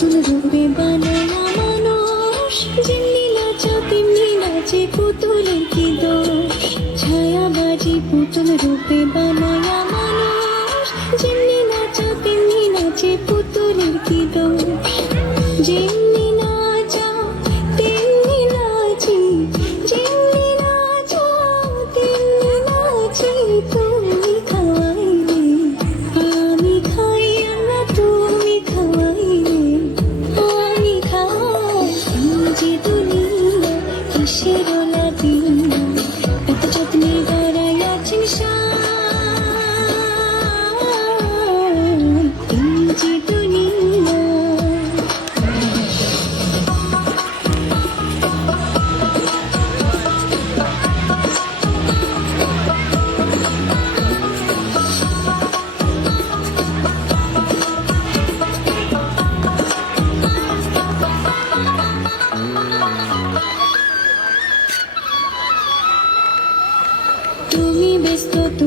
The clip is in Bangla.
রূপে বানায়া মানুষ, যেমনি নাচা তেমনি নাচে পুতুলের কি দোষ। ছায়াবাজি পুতুল রূপে বানায়া মানুষ, যেমনি নাচা তেমনি নাচে পুতুলের কি দোষ। যেমনি নাচা তেমনি নাচি, যেমনি নাচা তেমনি নাচি, তুমি খাওয়াইলে আমি খাই, আমরা তুমি খাওয়াইলে আমি খাই। যে দুনিয়া কিসের লাদিনা, এত যত্নে গড়াইয়াছেন সায়। যে দুনিয়া তুমি ব্যস্ত।